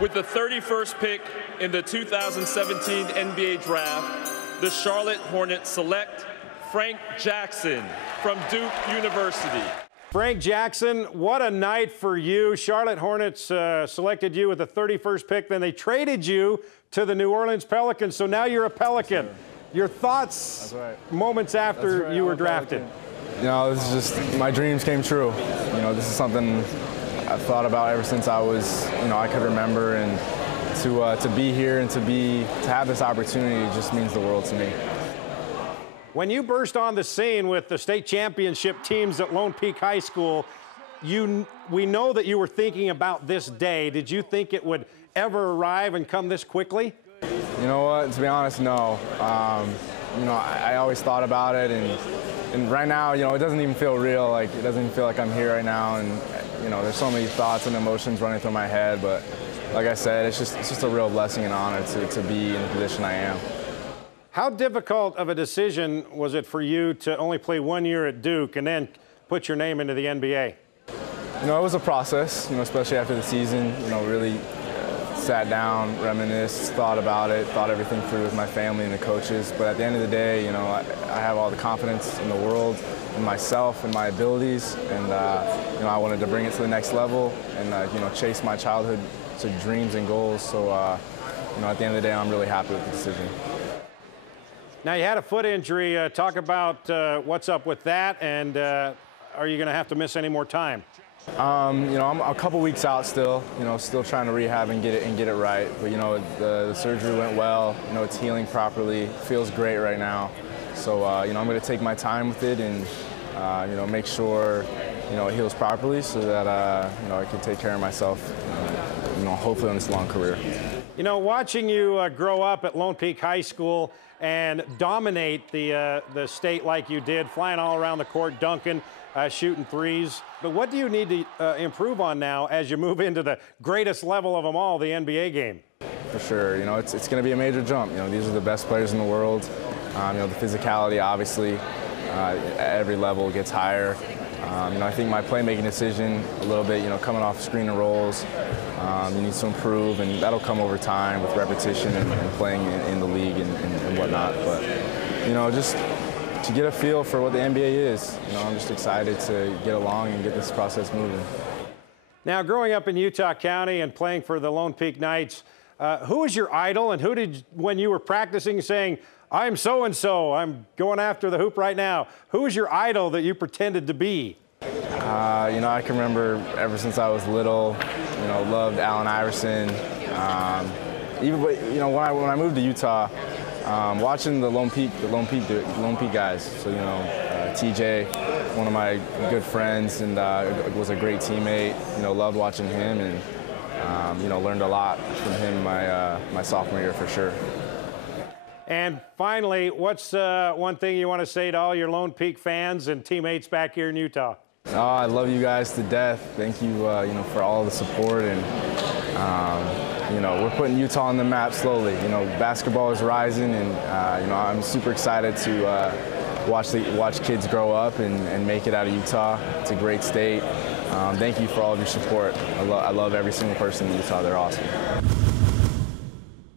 With the 31st pick in the 2017 NBA Draft, the Charlotte Hornets select Frank Jackson from Duke University. Frank Jackson, what a night for you. Charlotte Hornets selected you with the 31st pick, then they traded you to the New Orleans Pelicans, so now you're a Pelican. Sure. Your thoughts moments after you were drafted? You know, this is just, my dreams came true. You know, this is something I've thought about ever since I was, I could remember, and to be here and to have this opportunity just means the world to me. When you burst on the scene with the state championship teams at Lone Peak High School, we know that you were thinking about this day. Did you think it would ever arrive and come this quickly? You know what, to be honest, no. I always thought about it, and right now, it doesn't even feel real. Like, it doesn't even feel like I'm here right now, and there's so many thoughts and emotions running through my head, but like I said, it's just a real blessing and honor to be in the position I am. How difficult of a decision was it for you to only play 1 year at Duke and then put your name into the NBA? It was a process, especially after the season, really sat down, reminisced, thought about it, thought everything through with my family and the coaches. But at the end of the day, I have all the confidence in the world, in myself and my abilities, and I wanted to bring it to the next level and chase my childhood to dreams and goals. So at the end of the day, I'm really happy with the decision. Now, you had a foot injury. Talk about what's up with that, and are you going to have to miss any more time? I'm a couple weeks out still. Still trying to rehab and get it right. But the surgery went well. It's healing properly. Feels great right now. So I'm going to take my time with it and make sure it heals properly so that I can take care of myself. Hopefully on this long career. Watching you grow up at Lone Peak High School and dominate the state like you did, flying all around the court, dunking, shooting threes. But what do you need to improve on now as you move into the greatest level of them all, the NBA game? For sure. It's going to be a major jump. These are the best players in the world. The physicality, obviously, at every level gets higher. I think my playmaking decision a little bit, coming off screen and rolls, you need to improve, and that'll come over time with repetition and playing in the league and whatnot. But, just to get a feel for what the NBA is, I'm just excited to get along and get this process moving. Now, growing up in Utah County and playing for the Lone Peak Knights, who was your idol, and who did, when you were practicing, saying, I'm so-and-so, I'm going after the hoop right now, who was your idol that you pretended to be? I can remember ever since I was little, loved Allen Iverson. Even when I moved to Utah, watching the Lone Peak guys. So TJ, one of my good friends, and was a great teammate. Loved watching him, and learned a lot from him my sophomore year for sure. And finally, what's one thing you want to say to all your Lone Peak fans and teammates back here in Utah? Oh, I love you guys to death. Thank you, for all the support, and we're putting Utah on the map slowly. Basketball is rising, and I'm super excited to watch kids grow up and make it out of Utah. It's a great state. Thank you for all of your support. I love every single person in Utah. They're awesome.